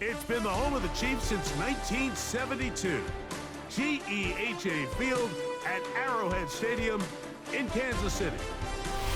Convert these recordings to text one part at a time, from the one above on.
It's been the home of the Chiefs since 1972. GEHA Field at Arrowhead Stadium in Kansas City.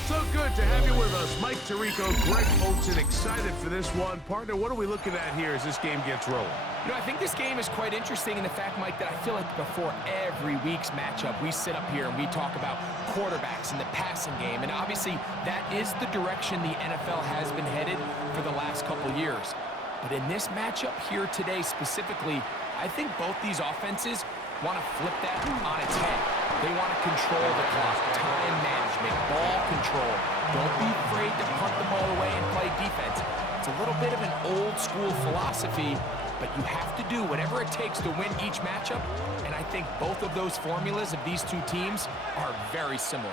So good to have you with us. Mike Tirico, Greg Olsen, excited for this one. Partner, what are we looking at here as this game gets rolling? You know, I think this game is quite interesting in the fact, Mike, that I feel like before every week's matchup, we sit up here and we talk about quarterbacks and the passing game. And obviously, that is the direction the NFL has been headed for the last couple years. But in this matchup here today specifically, I think both these offenses want to flip that on its head. They want to control the clock, time management, ball control. Don't be afraid to punt the ball away and play defense. It's a little bit of an old school philosophy, but you have to do whatever it takes to win each matchup, and I think both of those formulas of these two teams are very similar.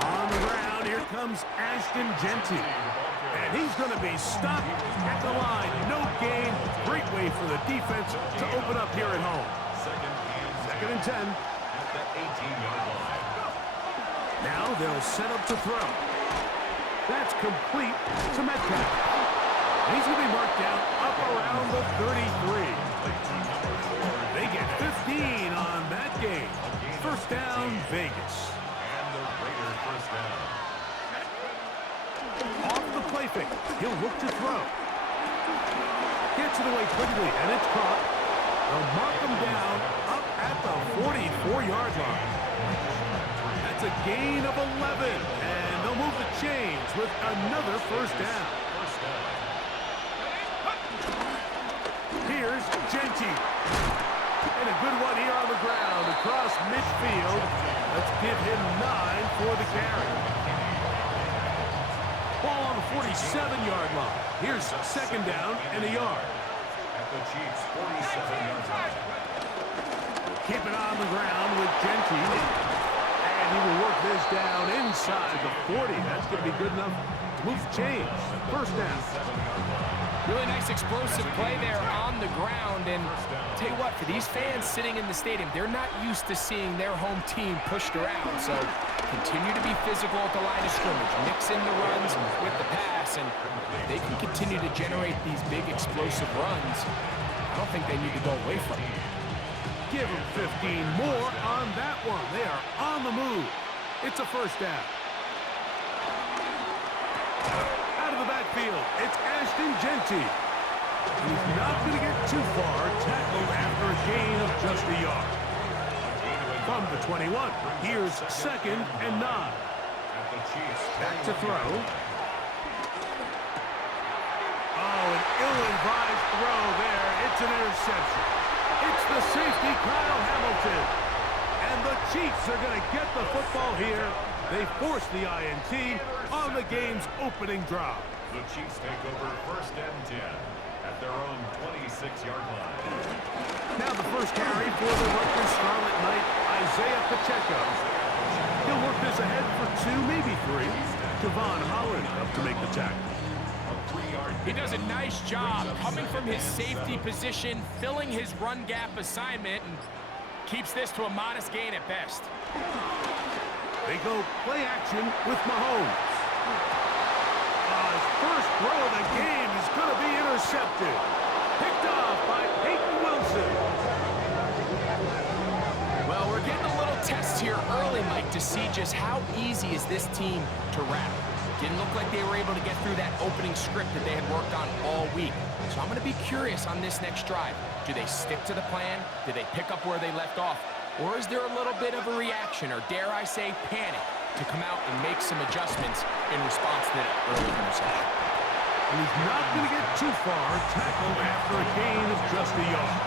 On the ground, here comes Ashton Jeanty. And he's going to be stopped at the line. No gain. Great way for the defense to open up here at home. Second and 10. At the 18-yard line. Now they'll set up to throw. That's complete to Metcalf. He's going to be marked down up around the 33. They get 15 on that game. First down, Vegas. And the Raiders first down. Off the play fake. He'll look to throw. Gets it away quickly, and it's caught. They'll mark him down up at the 44-yard line. That's a gain of 11, and they'll move the chains with another first down. Here's Jeanty. And a good one here on the ground across midfield. Let's give him 9 for the carry. Ball on the 47-yard line. Here's second down and a yard. At the Chiefs' 47-yard line. Keep it on the ground with Jeanty. And he will work this down inside the 40. That's going to be good enough to move the chains. First down. Really nice explosive play there on the ground, and I'll tell you what, for these fans sitting in the stadium, they're not used to seeing their home team pushed around, so continue to be physical at the line of scrimmage, mix in the runs with the pass, and if they can continue to generate these big explosive runs, I don't think they need to go away from it. Give them 15 more on that one. They are on the move. It's a first down. Out of the backfield, it's Ashton Jeanty. He's not going to get too far. Tackled after a gain of just a yard. From the 21, here's second and 9. At the Chiefs' Back to throw. Oh, an ill-advised throw there. It's an interception. It's the safety, Kyle Hamilton. And the Chiefs are going to get the football here. They force the INT on the game's opening drive. The Chiefs take over first and 10 at their own 26-yard line. Now the first carry for the Rutgers Scarlet Knight, Isaiah Pacheco. He'll work this ahead for 2, maybe 3. Javon Holland up to make the tackle. He does a nice job coming from his safety position, filling his run gap assignment, and keeps this to a modest gain at best. They go play action with Mahomes. His first throw of the game is going to be intercepted. Picked off by Peyton Wilson. Well, we're getting a little test here early, Mike, to see just how easy is this team to rattle. Didn't look like they were able to get through that opening script that they had worked on all week. So I'm going to be curious on this next drive. Do they stick to the plan? Do they pick up where they left off? Or is there a little bit of a reaction, or dare I say panic, to come out and make some adjustments in response to that early interception? And he's not going to get too far. Tackled after a gain of just a yard.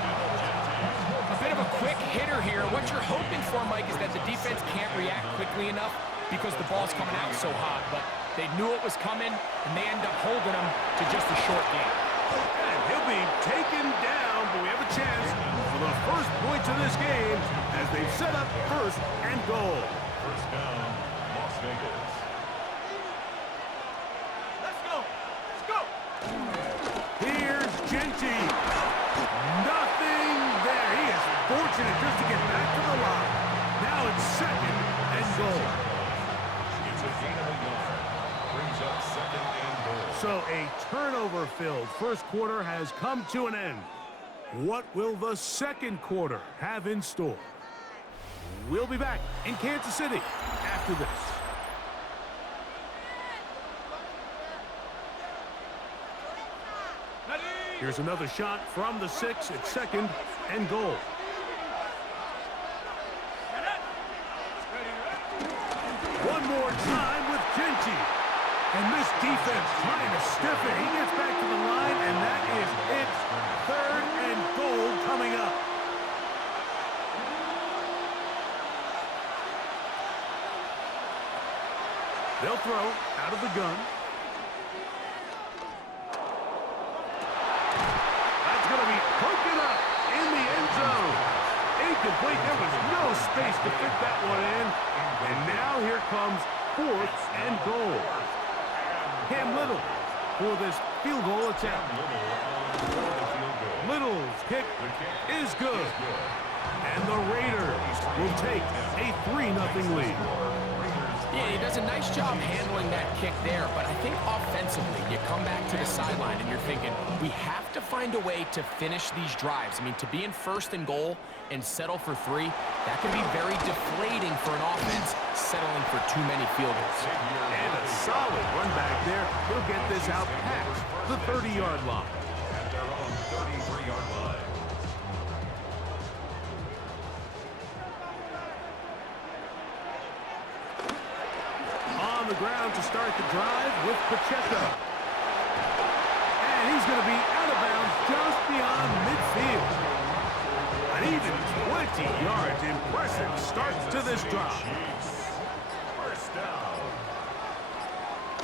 A bit of a quick hitter here. What you're hoping for, Mike, is that the defense can't react quickly enough because the ball's coming out so hot. But they knew it was coming, and they end up holding them to just a short gain. And he'll be taken down, but we have a chance for the first points of this game as they've set up first and goal. First down, Las Vegas. Let's go. Let's go. Here's Jeanty. Nothing there. He is fortunate just to get back to the line. Now it's second and goal. So a turnover-filled first quarter has come to an end. What will the second quarter have in store? We'll be back in Kansas City after this. Here's another shot from the 6 at second and goal. One more time with Genty. And this defense trying to stiff it. He gets back to the line, and that is it. Third and goal coming up. They'll throw out of the gun. That's going to be broken up in the end zone. Incomplete. There was no space to fit that one in. And now here comes fourth and goal. Cam Little for this field goal attempt. Little's kick is good. And the Raiders will take a 3-0 lead. Yeah, he does a nice job handling that kick there, but I think offensively, you come back to the sideline and you're thinking, we have to find a way to finish these drives. I mean, to be in first and goal and settle for 3, that can be very deflating for an offense settling for too many field goals. And a solid run back there. He'll get this out past the 30-yard line. At their own 33-yard line. On the ground to start the drive with Pacheco. And he's going to be out of bounds just beyond midfield. An even 20 yards. Impressive start to this drive. First down.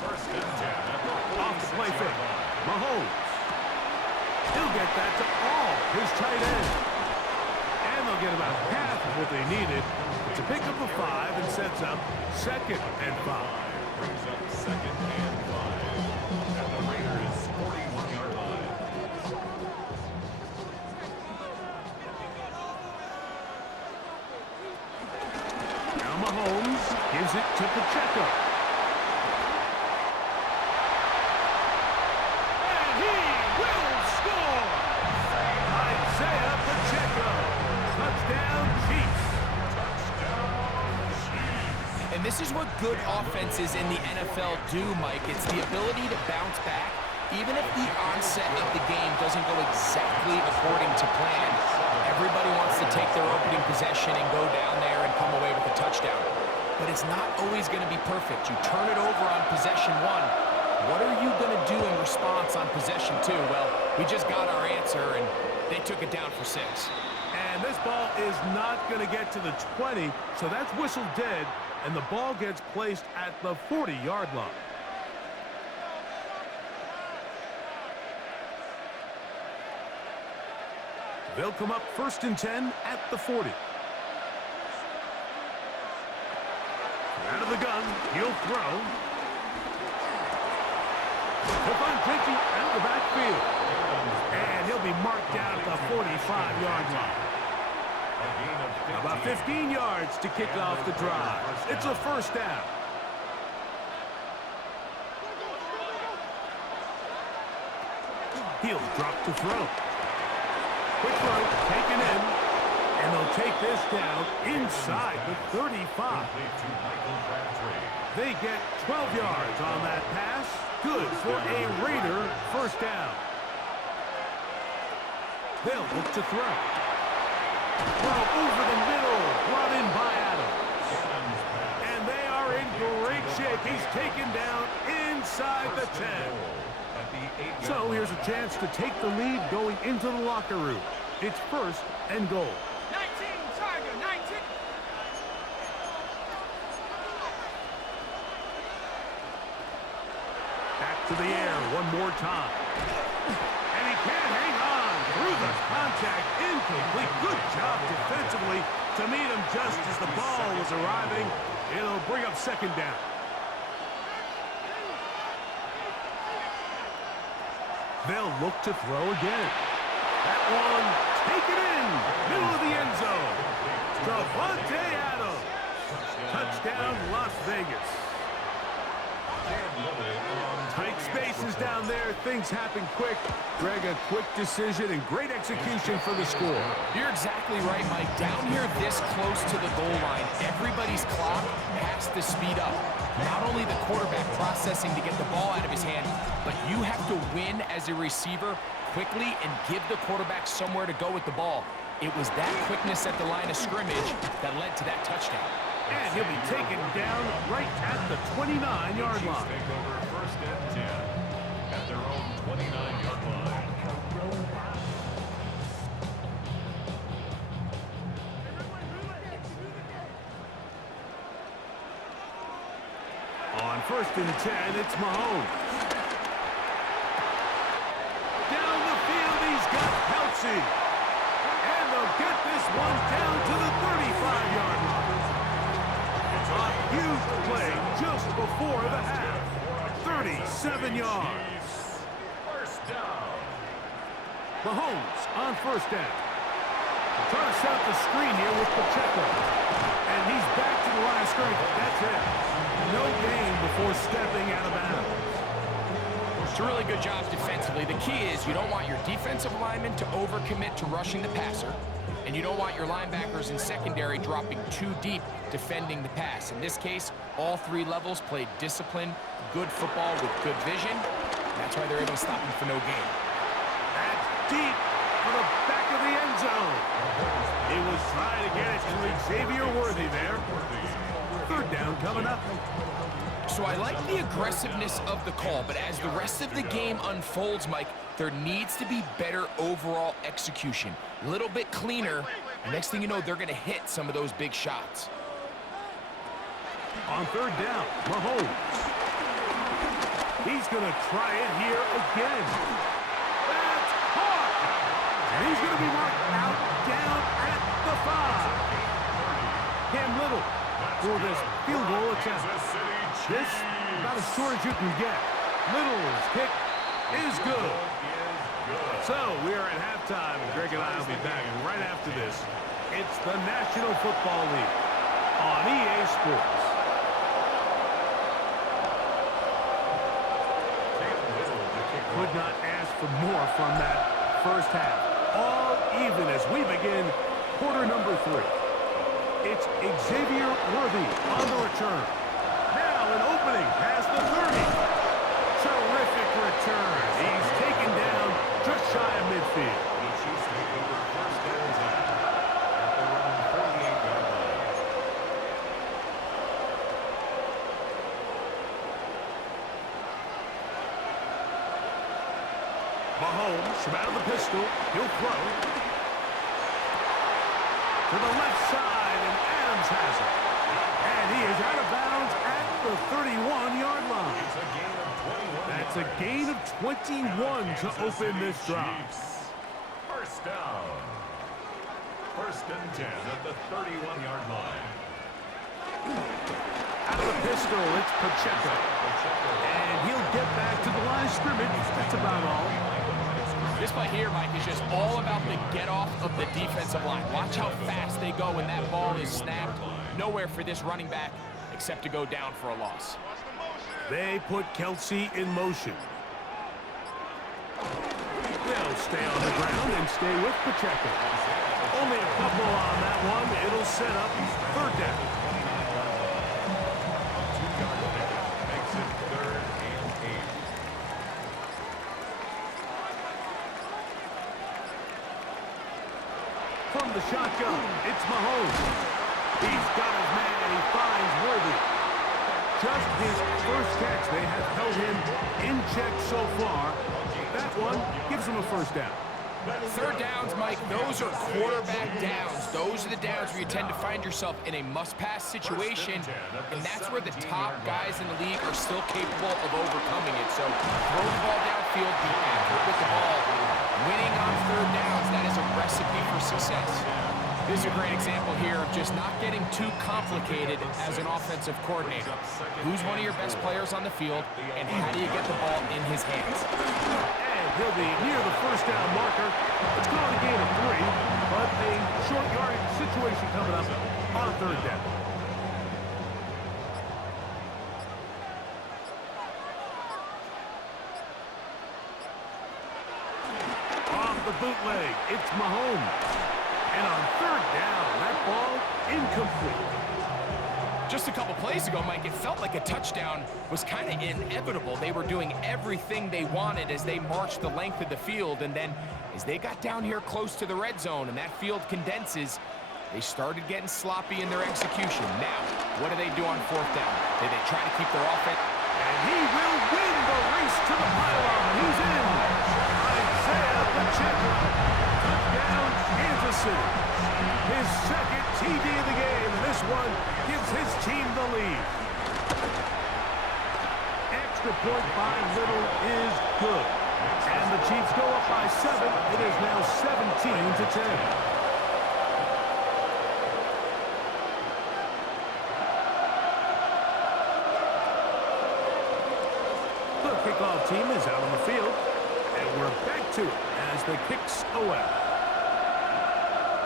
First and 10 at the Off the play 46-yard fake. line. Mahomes. He'll get that to all his tight ends. And they'll get about half of what they needed to pick up a 5 and sets up second and 5. Brings up second and 5 at the Raiders' 41-yard line. Now Mahomes gives it to Pacheco. And he will score! Isaiah Pacheco. Touchdown, Chiefs. And this is what good offenses in the NFL do, Mike. It's the ability to bounce back, even if the onset of the game doesn't go exactly according to plan. Everybody wants to take their opening possession and go down there and come away with a touchdown. But it's not always going to be perfect. You turn it over on possession 1. What are you going to do in response on possession 2? Well, we just got our answer, and they took it down for 6. And this ball is not going to get to the 20, so that's whistled dead, and the ball gets placed at the 40-yard line. They'll come up first and 10 at the 40. Out of the gun, he'll throw. Stephon Genty out of the backfield. And he'll be marked down at the 45-yard line. About 15 yards to kick off the drive. It's a first down. He'll drop to throw. Quick throw, taken in. And they'll take this down inside the 35. They get 12 yards on that pass. Good for a Raider first down. They'll look to throw. Throw over the middle, brought in by Adams. And they are in great shape. He's taken down inside the 10. So here's a chance to take the lead going into the locker room. It's first and goal. 19, Tiger, 19. Back to the air one more time. And he can't hang on through the contact. Incomplete. Good job defensively to meet him just as the ball was arriving. It'll bring up second down. They'll look to throw again. That one taken in. Middle of the end zone. Davante Adams. Touchdown, Las Vegas. Tight spaces down there. Things happen quick. Greg, a quick decision and great execution for the score. You're exactly right, Mike. Down here this close to the goal line, everybody's clock has to speed up. Not only the quarterback processing to get the ball out of his hand, but you have to win as a receiver quickly and give the quarterback somewhere to go with the ball. It was that quickness at the line of scrimmage that led to that touchdown. And he'll be taken down right at the 29-yard line. Take over first and 10 at their own 29-yard line. On first and 10, it's Mahomes. Down the field, he's got Kelsey. And they'll get this one down to the 35-yard line. A huge play just before the half. 37 yards. First down. Mahomes on first down. Trying to set up the screen here with Pacheco. And he's back to the line of scrimmage. That's it. No gain before stepping out of bounds. It's a really good job defensively. The key is you don't want your defensive linemen to overcommit to rushing the passer, and you don't want your linebackers in secondary dropping too deep defending the pass. In this case, all three levels played disciplined, good football with good vision. That's why they're able to stop him for no gain. That's deep for the back of the end zone. He was trying to get it to Xavier Worthy there. Third down coming up. So I like the aggressiveness of the call, but as the rest of the game unfolds, Mike, there needs to be better overall execution. A little bit cleaner, and next thing you know, they're going to hit some of those big shots. On third down, Mahomes. He's going to try it here again. That's caught! And he's going to be marked out down at the 5. Cam Little for this field goal attempt. This about as short as you can get. Little's kick is good. So we are at halftime, and Greg and I will be back right after this. It's the National Football League on EA Sports. Could not ask for more from that first half. All even as we begin quarter number 3. It's Xavier Worthy on the return. Now an opening past the 30. Terrific return. He's taken down just shy of midfield. The Chiefs take over first and 10 at their own 48-yard line. Mahomes from out of the pistol. He'll throw. To the left side, and Adams has it. And he is out of bounds at the 31-yard line. That's a gain of 21 to open this drive. First down. First and 10 at the 31-yard line. Out of the pistol, it's Pacheco. And he'll get back to the line of scrimmage. That's about all. This play here, Mike, is just all about the get-off of the defensive line. Watch how fast they go when that ball is snapped. Nowhere for this running back except to go down for a loss. They put Kelsey in motion. They'll stay on the ground and stay with Pacheco. Only a couple on that one. It'll set up third down. Makes it third and 8. From the shotgun, it's Mahomes. He's got his man, and he finds Worthy. Just his first catch. They have held him in check so far. That one gives him a first down. Third downs, Mike, those are quarterback downs. Those are the downs where you tend to find yourself in a must-pass situation, and that's where the top guys in the league are still capable of overcoming it. So throw the ball downfield, be accurate with the ball. Winning on third downs, that is a recipe for success. This is a great example here of just not getting too complicated as an offensive coordinator. Who's one of your best players on the field, and how do you get the ball in his hands? And he'll be near the first down marker. It's called a gain of 3, but a short yardage situation coming up on third down. the bootleg. It's Mahomes. And on third down, that ball incomplete. Just a couple plays ago, Mike, it felt like a touchdown was kind of inevitable. They were doing everything they wanted as they marched the length of the field, and then as they got down here close to the red zone and that field condenses, they started getting sloppy in their execution. Now, what do they do on fourth down? Do they try to keep their offense? And he will win the race to the pylon. He's in. Isaiah Pacheco. Touchdown, Kansas City. His second TD of the game. This one gives his team the lead. Extra point by Little is good. And the Chiefs go up by 7. It is now 17-10. The kickoff team is out on the field, and we're back to it as the kick's away.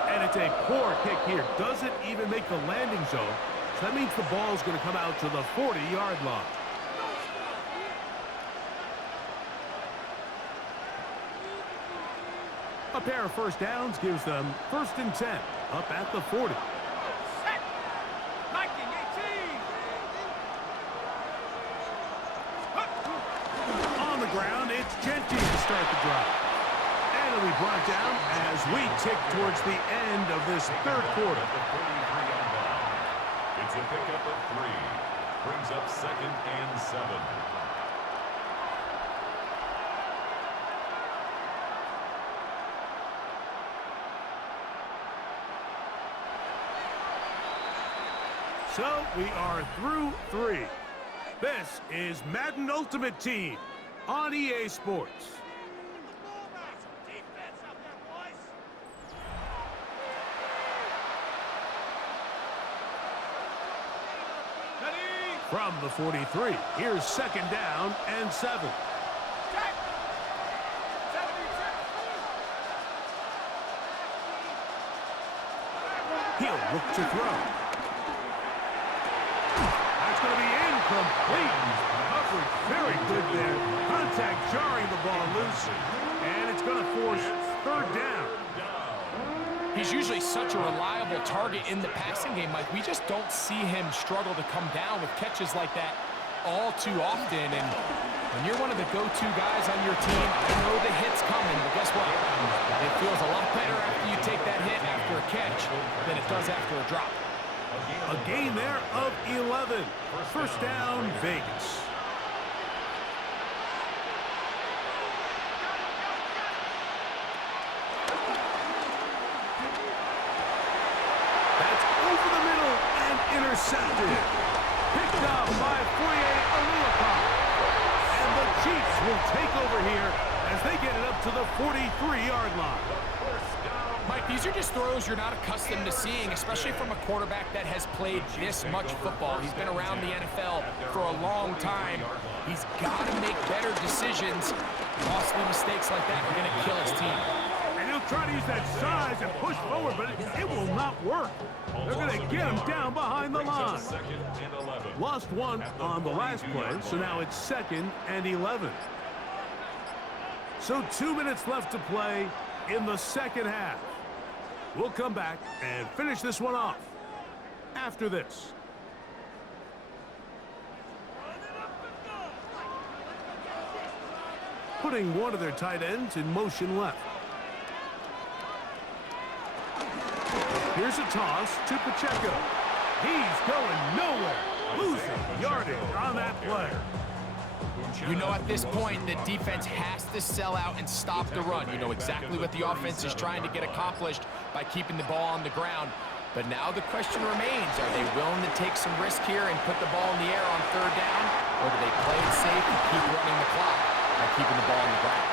And it's a poor kick here. Doesn't even make the landing zone. So that means the ball's going to come out to the 40-yard line. A pair of first downs gives them 1st and 10 up at the 40. Set. Viking 18. On the ground, it's Genty to start the drive. And it'll be brought down as we tick towards the end of this third quarter. At the 33-yard line. It's a pickup of 3. Brings up 2nd and 7. So we are through 3. This is Madden Ultimate Team on EA Sports. Defense up there, boys. Ready. From the 43, here's 2nd down and 7. Check. 72. He'll look to throw. That's going to be incomplete. Coverage very good there. Contact jarring the ball loose. And it's going to force 3rd down. He's usually such a reliable target in the passing game, Mike. We just don't see him struggle to come down with catches like that all too often. And when you're one of the go-to guys on your team, I know the hit's coming, but guess what? It feels a lot better after you take that hit after a catch than it does after a drop. A gain there of 11. 1st down, Vegas. That's over the middle and intercepted. Picked up by Foye Oluokun. And the Chiefs will take over here as they get it up to the 43-yard line. Mike, these are just throws you're not accustomed to seeing, especially from a quarterback that has played this much football. He's been around the NFL for a long time. He's got to make better decisions. Costly mistakes like that are going to kill his team. And he'll try to use that size and push forward, but it will not work. They're going to get him down behind the line. Lost 1 on the last play, so now it's 2nd and 11. So 2 minutes left to play in the second half. We'll come back and finish this one off after this. Putting one of their tight ends in motion left. Here's a toss to Pacheco. He's going nowhere. Losing yardage on that play. You know at this point the defense has to sell out and stop the run. You know exactly what the offense is trying to get accomplished by keeping the ball on the ground. But now the question remains, are they willing to take some risk here and put the ball in the air on 3rd down? Or do they play it safe and keep running the clock by keeping the ball on the ground?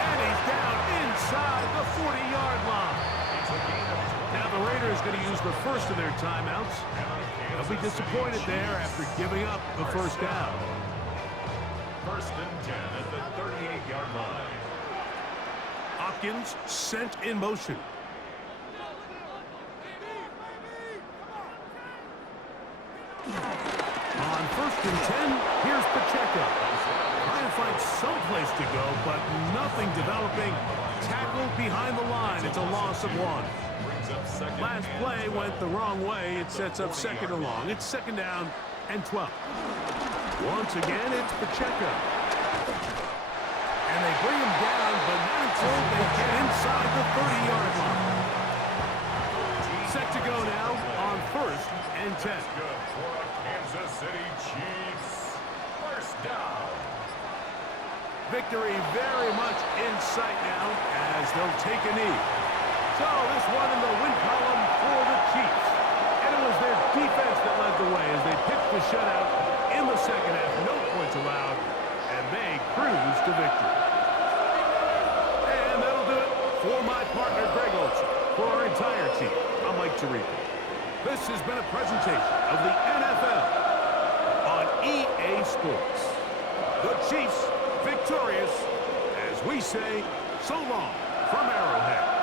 And he's down inside the 40-yard line. Now the Raiders going to use the first of their timeouts. They'll be disappointed there after giving up the 1st down. 1st and 10 at the 38-yard line. Hopkins sent in motion. On 1st and 10, here's Pacheco. Trying to find some place to go, but nothing developing. tackled behind the line. It's a loss of 1. Brings up second Last and play 12. went the wrong way. It sets up second and long. It's second down and 12. Once again, it's Pacheco. And they bring him down, but not until they get inside the 30-yard line. Set to go now on 1st and 10. Good for the Kansas City Chiefs. First down. Victory very much in sight now as they'll take a knee. So this one in the win column for the Chiefs. And it was their defense that led the way as they pitched the shutout in the second half. No points allowed, and they cruise to victory. And that'll do it for my partner, Greg Olson. For our entire team, I'm Mike Tirico. This has been a presentation of the NFL on EA Sports. The Chiefs victorious as we say so long from Arrowhead.